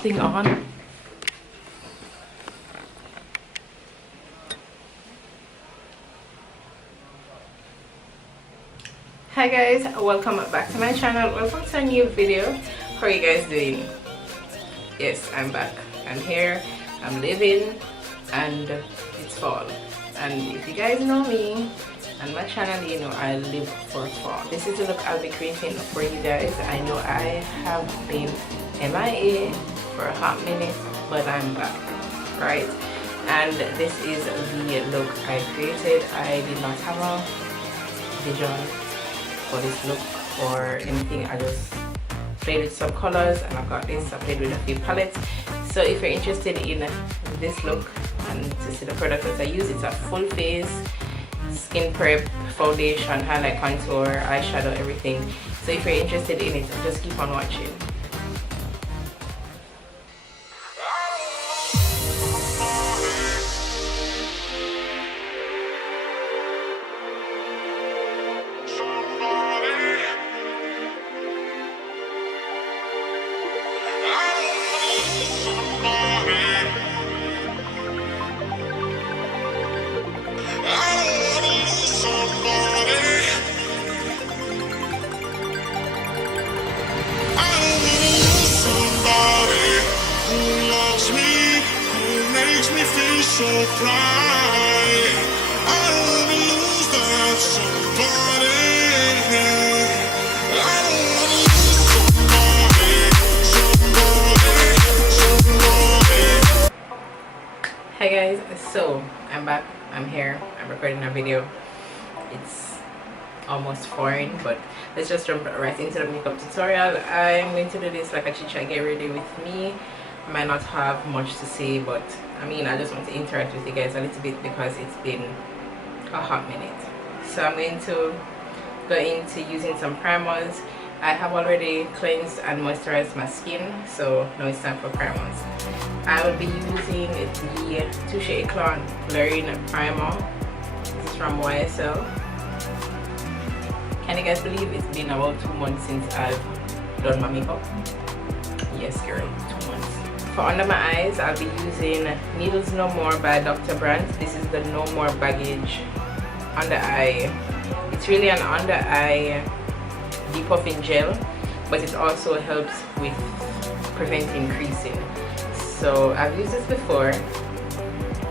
thing on. Hi guys, welcome back to my channel. Welcome to a new video. How are you guys doing? Yes, I'm back. I'm here, I'm living, and it's fall. And if you guys know me and my channel, you know I live for fall. This is the look I'll be creating for you guys. I know I have been MIA for a hot minute, but I'm back, right? And this is the look I created. I did not have a vision for this look or anything. I just played with some colors and I've got this. I played with a few palettes. So if you're interested in this look and to see the products that I use, it's a full face skin prep, foundation, highlight, contour, eyeshadow, everything. So if you're interested in it, just keep on watching. So bright, I don't wanna lose that somebody. I don't wanna lose somebody. Hi guys, so I'm back, I'm here, I'm recording a video. It's almost foreign, but let's just jump right into the makeup tutorial. I'm going to do this like a chit chat, get ready with me. I might not have much to say, but I mean, I just want to interact with you guys a little bit because it's been a hot minute. So I'm going to go into using some primers. I have already cleansed and moisturized my skin, so now it's time for primers. I will be using the Touche Eclat Blurring Primer. This is from YSL. Can you guys believe it's been about 2 months since I've done my makeup? Yes girl, 2 months. For under my eyes, I'll be using Needles No More by Dr. Brandt. This is the No More Baggage under eye. It's really an under eye depuffing gel, but it also helps with preventing creasing. So I've used this before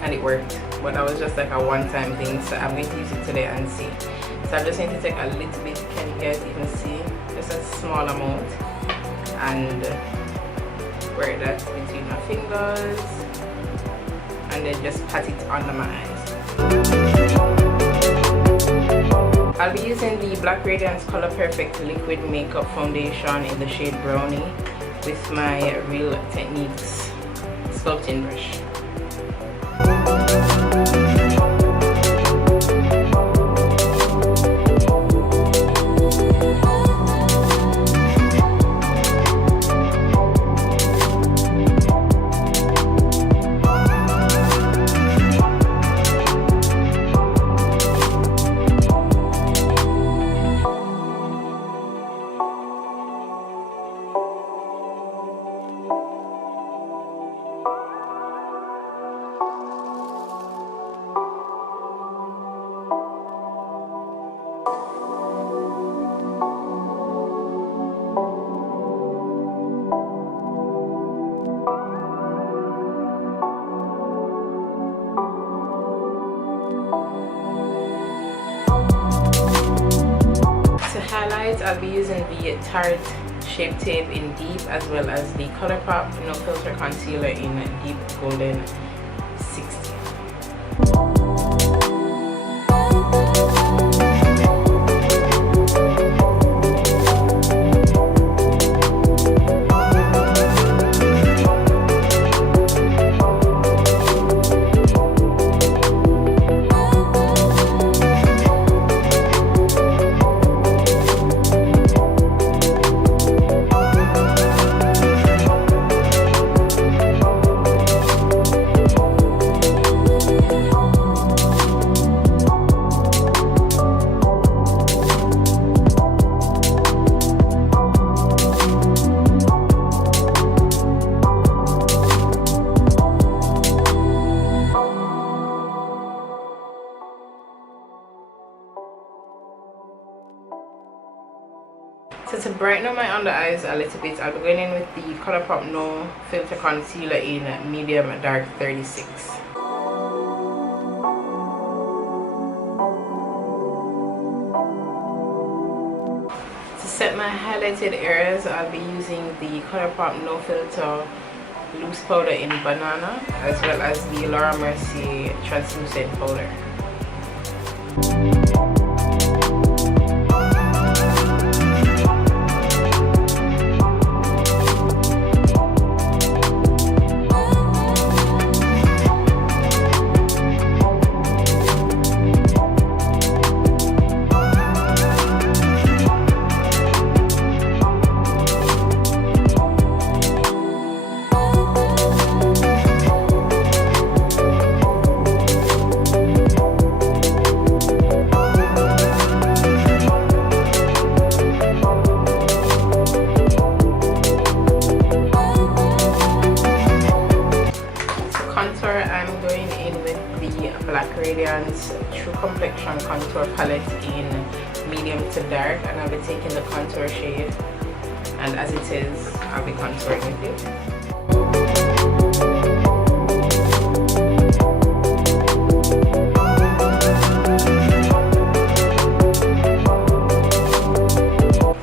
and it worked, but that was just like a one-time thing. So I'm going to use it today and see. So I'm just going to take a little bit, can you guys even see? Just a small amount, and wear that between my fingers and then just pat it under my eyes. I'll be using the Black Radiance Color Perfect Liquid Makeup Foundation in the shade Brownie with my Real Techniques sculpting brush. I'll be using the Tarte Shape Tape in Deep, as well as the ColourPop No Filter Concealer in Deep Golden 60. So to brighten up my under eyes a little bit, I'll be going in with the ColourPop No Filter Concealer in Medium Dark 36. To set my highlighted areas, I'll be using the ColourPop No Filter Loose Powder in Banana, as well as the Laura Mercier Translucent Powder. True Complexion Contour Palette in Medium to Dark, and I'll be taking the contour shade, and as it is, I'll be contouring with it.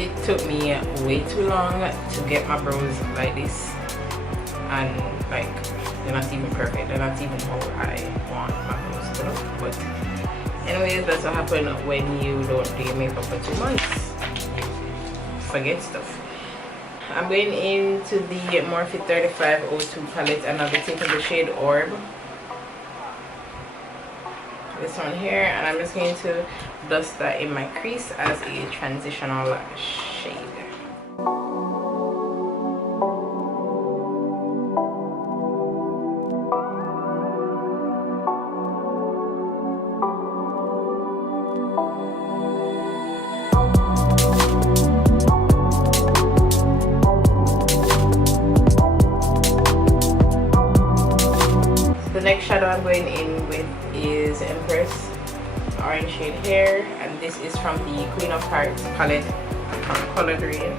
It took me way too long to get my brows like this, and like they're not even perfect, they're not even how I want my brows to look, but anyways, that's what happens when you don't do your makeup for 2 months. Forget stuff. I'm going into the Morphe 3502 palette, and I'll be taking the shade Orb. This one here, and I'm just going to dust that in my crease as a transitional shade. Next shadow I'm going in with is Empress orange shade here, and this is from the Queen of Hearts palette from Colored Rain.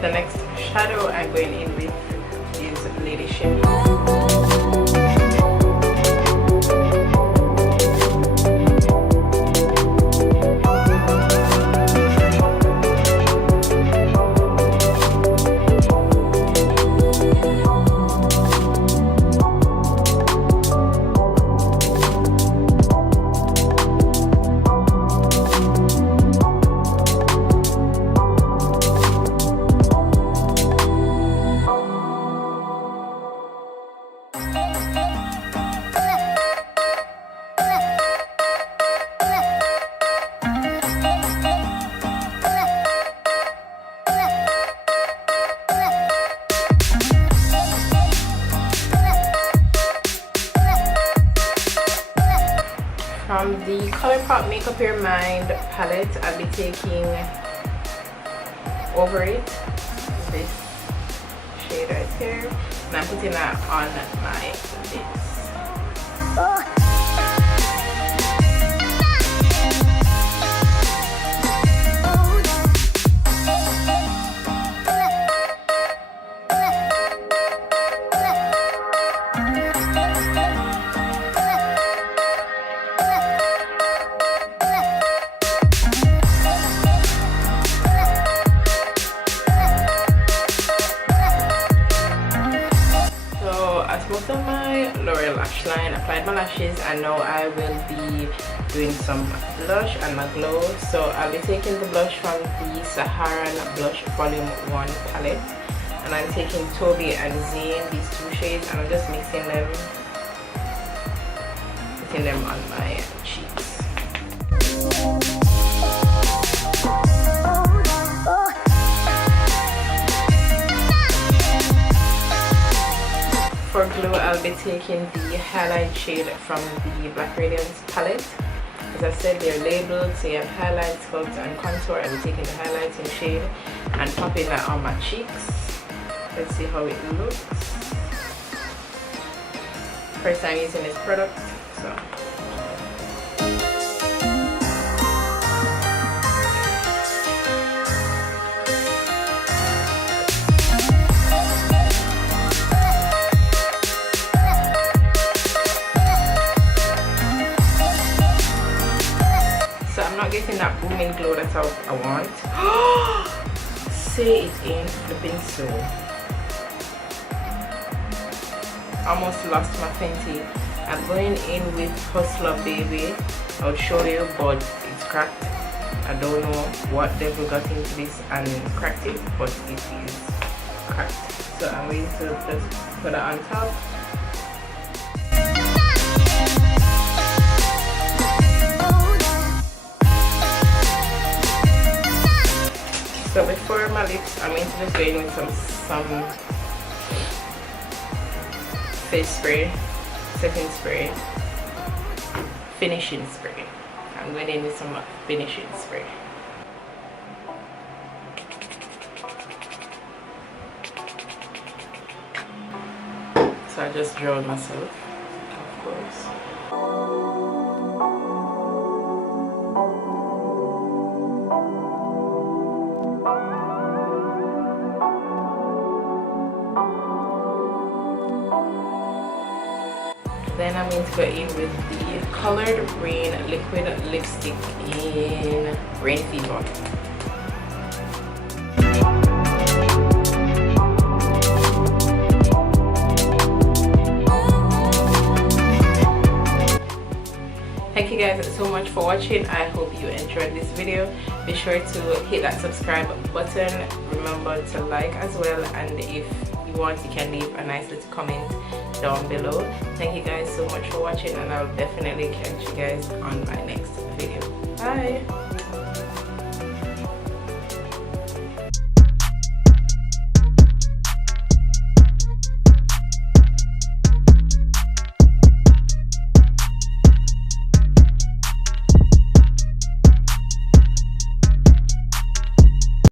The next shadow I'm going in with is Lady Ship. From the ColourPop Make Up Your Mind palette, I'll be taking Over It, this shade right here, and I'm putting that on my lips. Most of my lower lash line, applied my lashes, and now I will be doing some blush and my glow. So I'll be taking the blush from the Saharan Blush Volume 1 palette, and I'm taking Toby and Zane, these two shades, and I'm just mixing them, putting them on my cheeks. For glow, I'll be taking the highlight shade from the Black Radiance palette. As I said, they're labeled, so you have highlight, sculpt, and contour. I'll be taking the highlighting shade and popping that on my cheeks. Let's see how it looks. First time using this product, so that booming glow that I want. Say it ain't flipping so. Almost lost my Fenty. I'm going in with Hustler Baby. I'll show you, but it's cracked. I don't know what devil got into this and cracked it, but it is cracked. So I'm going to just put it on top. So before my lips, I'm going to just go in with some face spray, setting spray, finishing spray. I'm going in with some finishing spray. So I just draw myself, of course. Then I'm going to go in with the Colored Rain liquid lipstick in Rain Fever. Thank you guys so much for watching. I hope you enjoyed this video. Be sure to hit that subscribe button. Remember to like as well, and if you want, you can leave a nice little comment down below. Thank you guys so much for watching, and I'll definitely catch you guys on my next video. Bye.